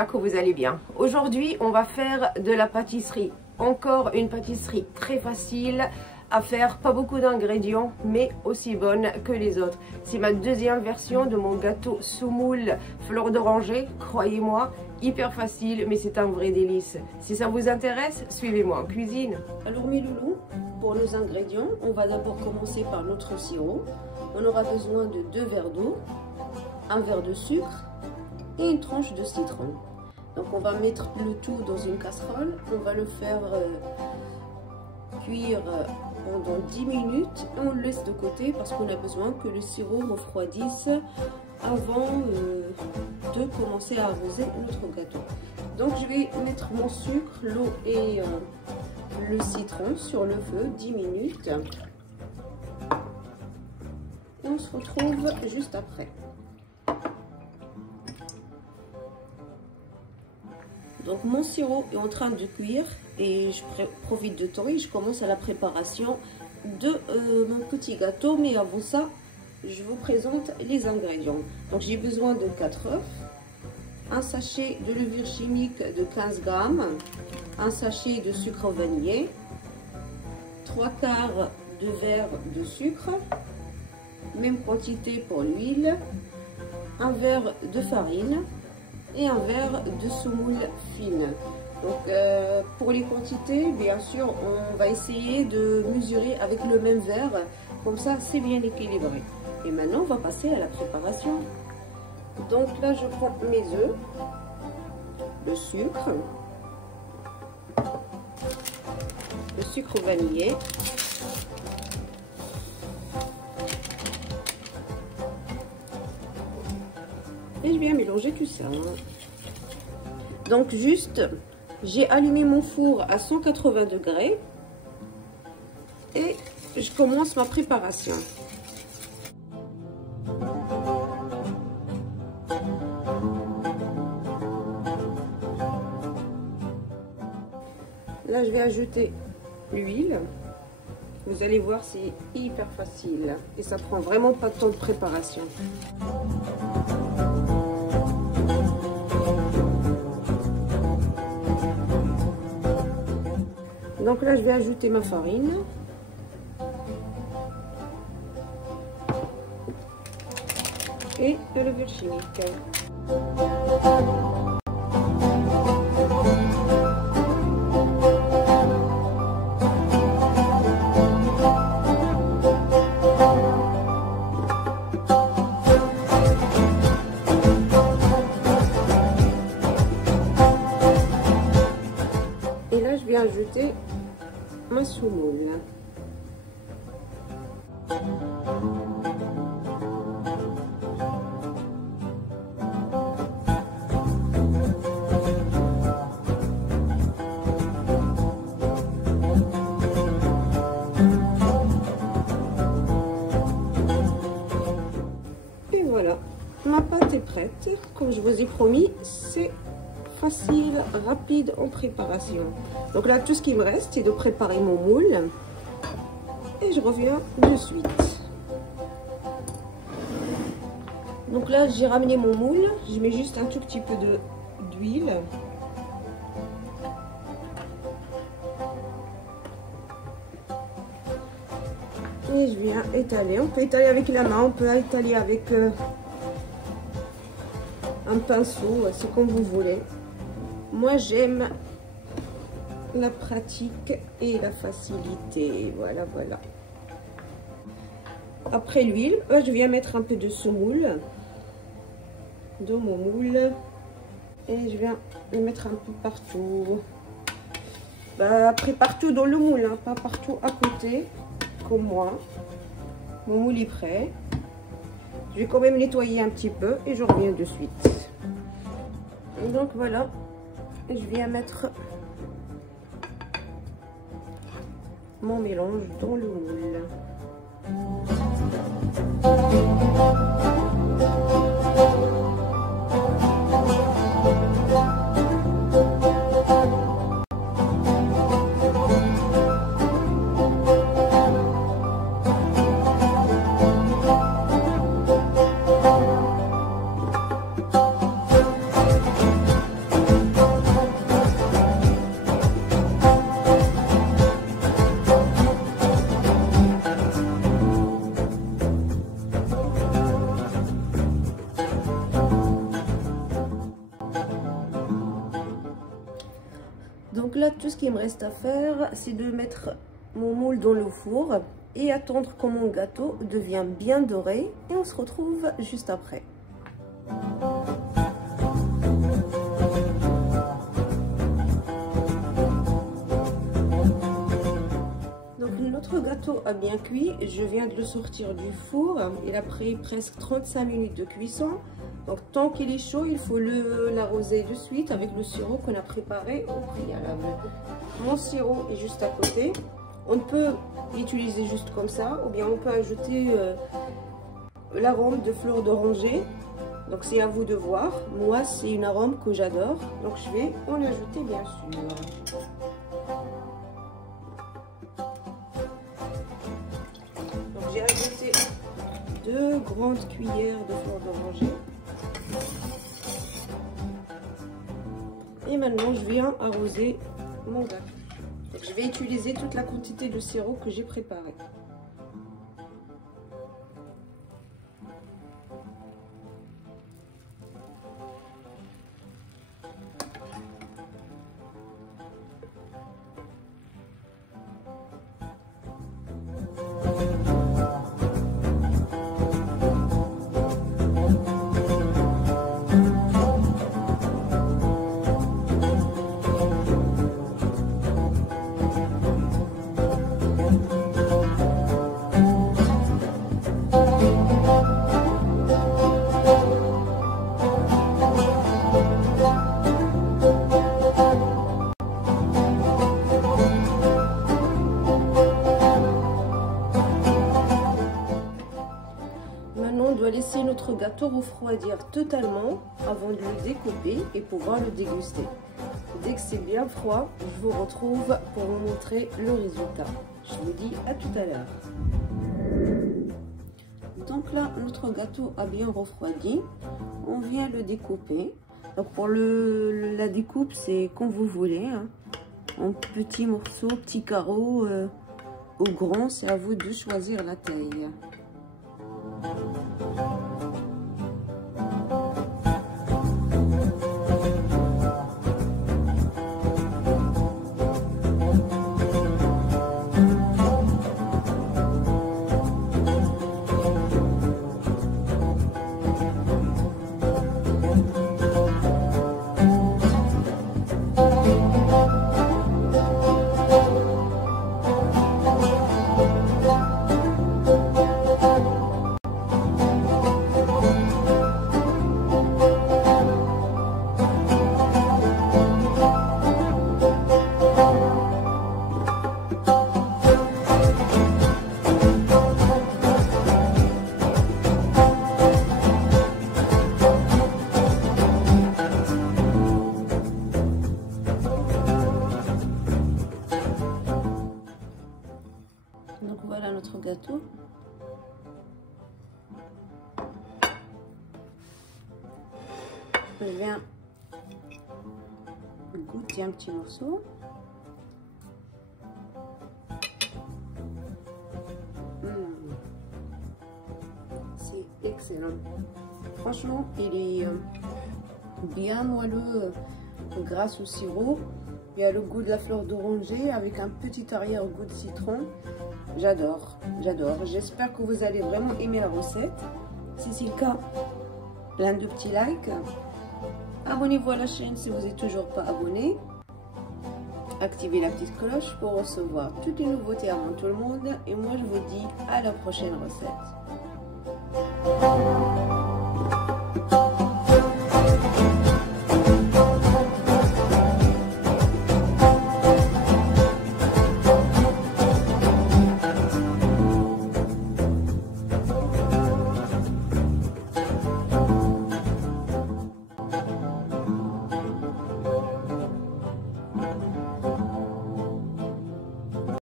j'espère que vous allez bien. Aujourd'hui, on va faire de la pâtisserie. Encore une pâtisserie très facile à faire, pas beaucoup d'ingrédients, mais aussi bonne que les autres. C'est ma deuxième version de mon gâteau semoule fleur d'oranger. Croyez-moi, hyper facile, mais c'est un vrai délice. Si ça vous intéresse, suivez-moi en cuisine. Alors mes loulous, pour nos ingrédients, on va d'abord commencer par notre sirop. On aura besoin de 2 verres d'eau, un verre de sucre et une tranche de citron. Donc on va mettre le tout dans une casserole. On va le faire cuire pendant 10 minutes. On le laisse de côté parce qu'on a besoin que le sirop refroidisse avant de commencer à arroser notre gâteau. Donc je vais mettre mon sucre, l'eau et le citron sur le feu 10 minutes. Et on se retrouve juste après. Donc mon sirop est en train de cuire et je profite de temps et je commence à la préparation de mon petit gâteau. Mais avant ça, je vous présente les ingrédients. Donc j'ai besoin de 4 œufs, un sachet de levure chimique de 15 grammes, un sachet de sucre vanillé, 3/4 de verre de sucre, même quantité pour l'huile, un verre de farine et un verre de semoule fine. Donc pour les quantités, bien sûr, on va essayer de mesurer avec le même verre, comme ça c'est bien équilibré. Et maintenant on va passer à la préparation. Donc là je prends mes œufs, le sucre vanillé, et je viens mélanger tout ça. Donc juste, j'ai allumé mon four à 180 degrés et je commence ma préparation. Là, je vais ajouter l'huile. Vous allez voir, c'est hyper facile et ça prend vraiment pas de temps de préparation. Donc là, je vais ajouter ma farine. Et la levure chimique. Et là, je vais ajouter ma semoule. Et voilà, ma pâte est prête. Comme je vous ai promis, c'est facile, rapide en préparation. Donc là, tout ce qui me reste, c'est de préparer mon moule. Et je reviens de suite. Donc là, j'ai ramené mon moule. Je mets juste un tout petit peu d'huile. Et je viens étaler. On peut étaler avec la main, on peut étaler avec un pinceau, c'est comme vous voulez. Moi, j'aime la pratique et la facilité. Voilà, voilà. Après l'huile, je viens mettre un peu de semoule dans mon moule. Et je viens le mettre un peu partout. Après, partout dans le moule, hein, pas partout à côté, comme moi. Mon moule est prêt. Je vais quand même nettoyer un petit peu et je reviens de suite. Et donc voilà. Et je viens mettre mon mélange dans le moule. tout ce qu'il me reste à faire, c'est de mettre mon moule dans le four et attendre que mon gâteau devienne bien doré. Et on se retrouve juste après. Donc notre gâteau a bien cuit. Je viens de le sortir du four. Il a pris presque 35 minutes de cuisson. Donc tant qu'il est chaud, il faut l'arroser de suite avec le sirop qu'on a préparé au préalable. Mon sirop est juste à côté. On peut l'utiliser juste comme ça, ou bien on peut ajouter l'arôme de fleur d'oranger. Donc c'est à vous de voir. Moi, c'est une arôme que j'adore. Donc je vais en ajouter bien sûr. Donc j'ai ajouté 2 grandes cuillères de fleur d'oranger. Et maintenant, je viens arroser mon gâteau. Donc, je vais utiliser toute la quantité de sirop que j'ai préparé. On doit laisser notre gâteau refroidir totalement avant de le découper et pouvoir le déguster. Dès que c'est bien froid, je vous retrouve pour vous montrer le résultat. Je vous dis à tout à l'heure. Donc là, notre gâteau a bien refroidi. On vient le découper. Donc pour la découpe, c'est comme vous voulez, hein. En petits morceaux, petits carreaux ou grands, c'est à vous de choisir la taille. Donc voilà notre gâteau. Je viens goûter un petit morceau. C'est excellent. Franchement, il est bien moelleux grâce au sirop. Il y a le goût de la fleur d'oranger avec un petit arrière-goût de citron. J'adore, j'adore. J'espère que vous allez vraiment aimer la recette. Si c'est le cas, plein de petits likes. Abonnez-vous à la chaîne si vous n'êtes toujours pas abonné. Activez la petite cloche pour recevoir toutes les nouveautés avant tout le monde. Et moi, je vous dis à la prochaine recette.